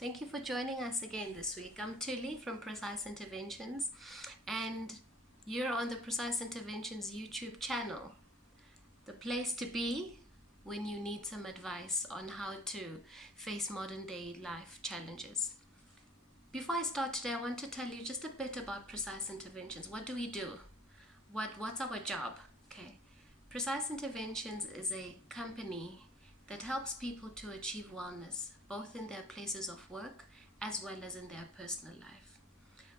Thank you for joining us again this week. I'm Tuli from Precise Interventions, and you're on the Precise Interventions YouTube channel, the place to be when you need some advice on how to face modern day life challenges. Before I start today, I want to tell you just a bit about Precise Interventions. What do we do? What's our job? Okay. Precise Interventions is a company that helps people to achieve wellness, both in their places of work as well as in their personal life.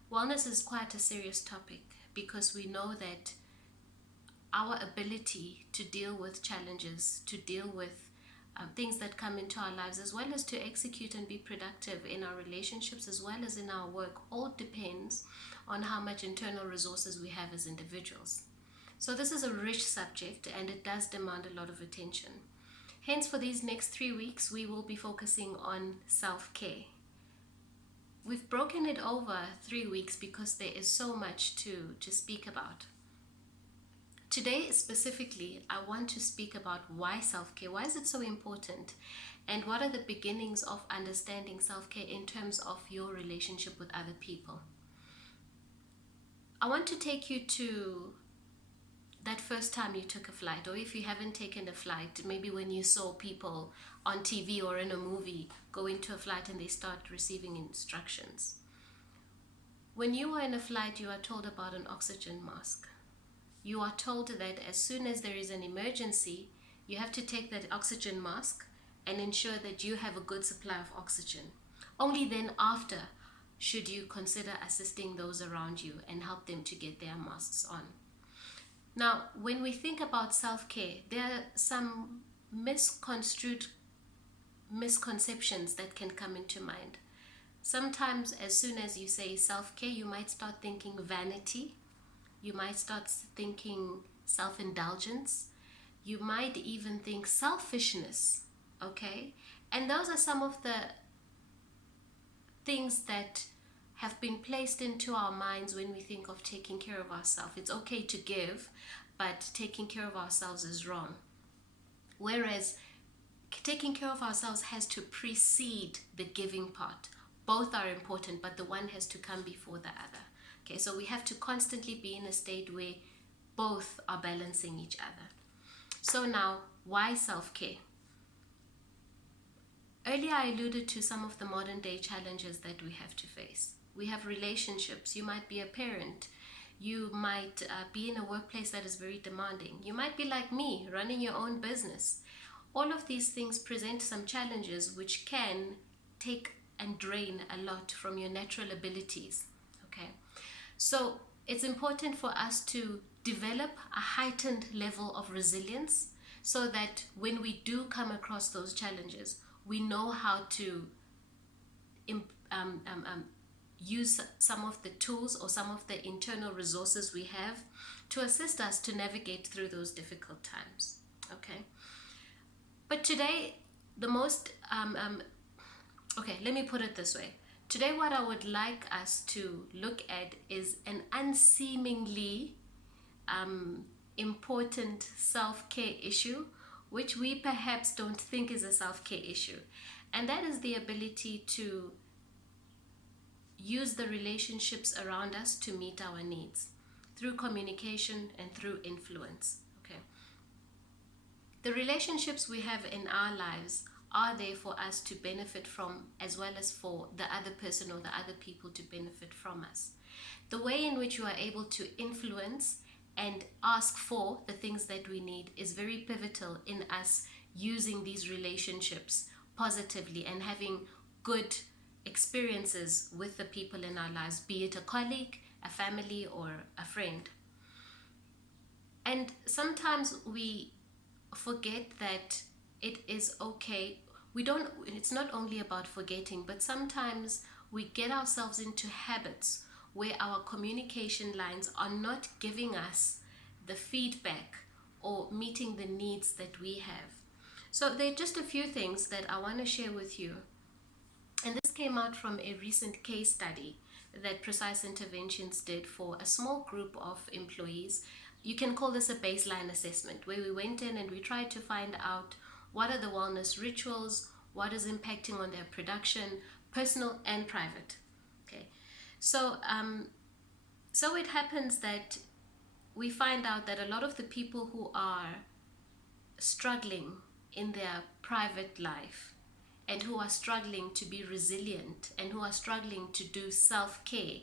Wellness is quite a serious topic because we know that our ability to deal with challenges, to deal with things that come into our lives, as well as to execute and be productive in our relationships as well as in our work, all depends on how much internal resources we have as individuals. So this is a rich subject and it does demand a lot of attention. Hence, for these next 3 weeks, we will be focusing on self-care. We've broken it over 3 weeks because there is so much to speak about. Today, specifically, I want to speak about why self-care. Why is it so important? And what are the beginnings of understanding self-care in terms of your relationship with other people? I want to take you to that first time you took a flight, or if you haven't taken a flight, maybe when you saw people on TV or in a movie go into a flight and they start receiving instructions. When you are in a flight, you are told about an oxygen mask. You are told that as soon as there is an emergency, you have to take that oxygen mask and ensure that you have a good supply of oxygen. Only then after should you consider assisting those around you and help them to get their masks on. Now, when we think about self-care, there are some misconceptions that can come into mind. Sometimes, as soon as you say self-care, you might start thinking vanity. You might start thinking self-indulgence. You might even think selfishness, okay? And those are some of the things that have been placed into our minds when we think of taking care of ourselves. It's okay to give, but taking care of ourselves is wrong. Whereas taking care of ourselves has to precede the giving part. Both are important, but the one has to come before the other. Okay, so we have to constantly be in a state where both are balancing each other. So now, why self-care? Earlier, I alluded to some of the modern day challenges that we have to face. We have relationships. You might be a parent. You might be in a workplace that is very demanding. You might be like me, running your own business. All of these things present some challenges which can take and drain a lot from your natural abilities. Okay, so it's important for us to develop a heightened level of resilience so that when we do come across those challenges, we know how to use some of the tools or some of the internal resources we have to assist us to navigate through those difficult times. Okay, but today the most okay, let me put it this way. Today what I would like us to look at is an unseemingly important self-care issue which we perhaps don't think is a self-care issue, and that is the ability to use the relationships around us to meet our needs through communication and through influence. Okay, the relationships we have in our lives are there for us to benefit from, as well as for the other person or the other people to benefit from us. The way in which you are able to influence and ask for the things that we need is very pivotal in us using these relationships positively and having good experiences with the people in our lives, be it a colleague, a family, or a friend. And sometimes we forget that it is okay. It's not only about forgetting, but sometimes we get ourselves into habits where our communication lines are not giving us the feedback or meeting the needs that we have. So there are just a few things that I want to share with you. And this came out from a recent case study that Precise Interventions did for a small group of employees. You can call this a baseline assessment, where we went in and we tried to find out what are the wellness rituals, what is impacting on their production, personal and private. Okay, so so it happens that we find out that a lot of the people who are struggling in their private life and who are struggling to be resilient and who are struggling to do self-care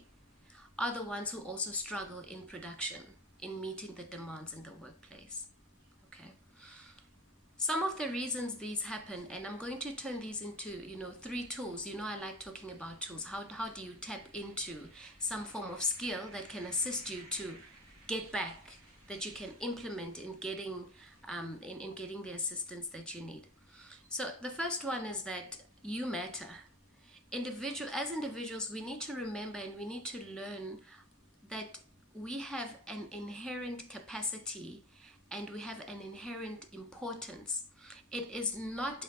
are the ones who also struggle in production, in meeting the demands in the workplace. Okay. Some of the reasons these happen, and I'm going to turn these into, 3 tools. I like talking about tools. How do you tap into some form of skill that can assist you to get back, that you can implement in getting in getting the assistance that you need. So the first one is that you matter. As individuals, we need to remember and we need to learn that we have an inherent capacity and we have an inherent importance. It is not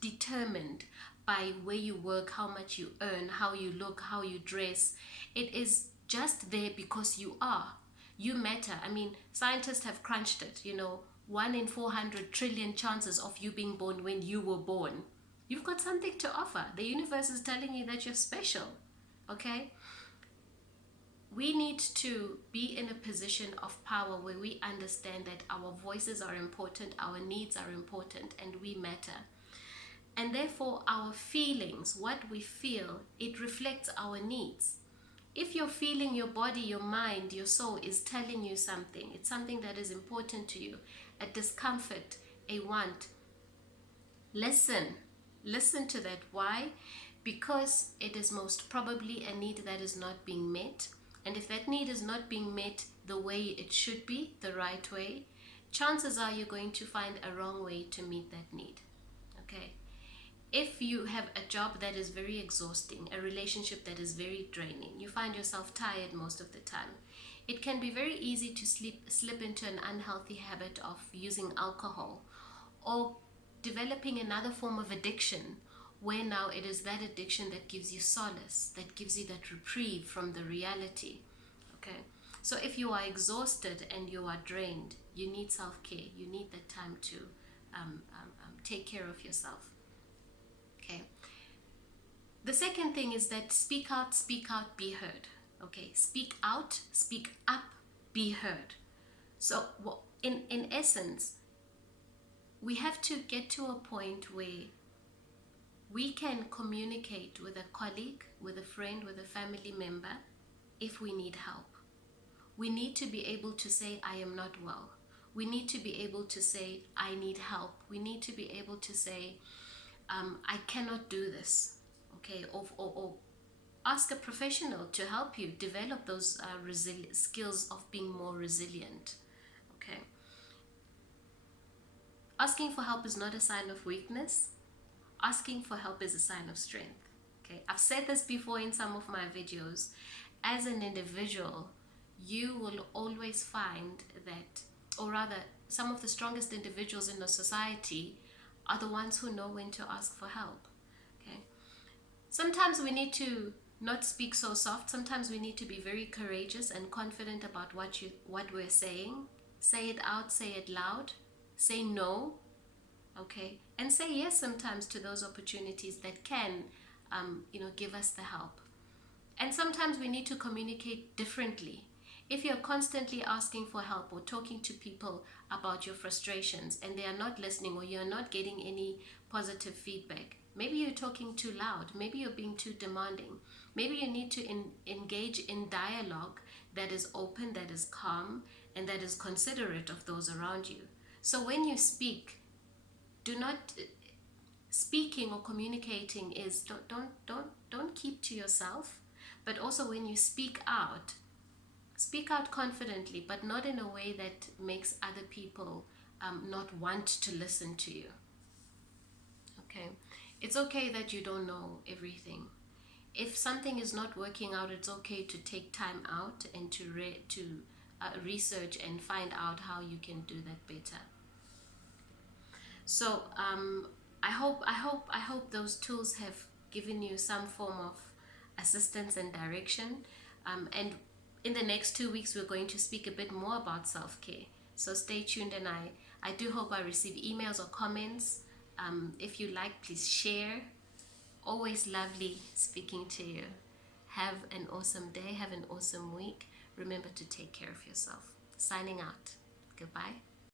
determined by where you work, how much you earn, how you look, how you dress. It is just there because you are. You matter. I mean, scientists have crunched it, 1 in 400 trillion chances of you being born when you were born. You've got something to offer. The universe is telling you that you're special. Okay? We need to be in a position of power where we understand that our voices are important, our needs are important, and we matter. And therefore, our feelings, what we feel, it reflects our needs. If you're feeling, your body, your mind, your soul is telling you something, it's something that is important to you, a discomfort, a want, listen to that. Why? Because it is most probably a need that is not being met. And if that need is not being met the way it should be, the right way, chances are you're going to find a wrong way to meet that need. Okay? If you have a job that is very exhausting, a relationship that is very draining, you find yourself tired most of the time, it can be very easy to slip into an unhealthy habit of using alcohol or developing another form of addiction, where now it is that addiction that gives you solace, that gives you that reprieve from the reality. Okay, so if you are exhausted and you are drained, you need self-care. You need that time to take care of yourself. Okay. The second thing is that speak out, be heard. Okay, speak out, speak up, be heard. So in essence, we have to get to a point where we can communicate with a colleague, with a friend, with a family member if we need help. We need to be able to say, I am not well. We need to be able to say, I need help. We need to be able to say, I cannot do this. Okay, or ask a professional to help you develop those skills of being more resilient. Okay. Asking for help is not a sign of weakness. Asking for help is a sign of strength. Okay, I've said this before in some of my videos. As an individual, you will always find that, or rather, some of the strongest individuals in a society are the ones who know when to ask for help. Okay, sometimes we need to not speak so soft. Sometimes we need to be very courageous and confident about what we're saying. Say it out, say it loud, say no, okay, and say yes sometimes to those opportunities that can, give us the help. And sometimes we need to communicate differently. If you're constantly asking for help or talking to people about your frustrations and they are not listening, or you're not getting any positive feedback, maybe you're talking too loud, maybe you're being too demanding, maybe you need to engage in dialogue that is open, that is calm, and that is considerate of those around you. So when you speak, do not speaking or communicating is don't keep to yourself, but also when you speak out confidently, but not in a way that makes other people not want to listen to you. Okay, it's okay that you don't know everything. If something is not working out, it's okay to take time out and to research and find out how you can do that better. So I hope those tools have given you some form of assistance and direction. And in the next 2 weeks, we're going to speak a bit more about self-care. So stay tuned, and I do hope I receive emails or comments. If you like, please share. Always lovely speaking to you. Have an awesome day. Have an awesome week. Remember to take care of yourself. Signing out. Goodbye.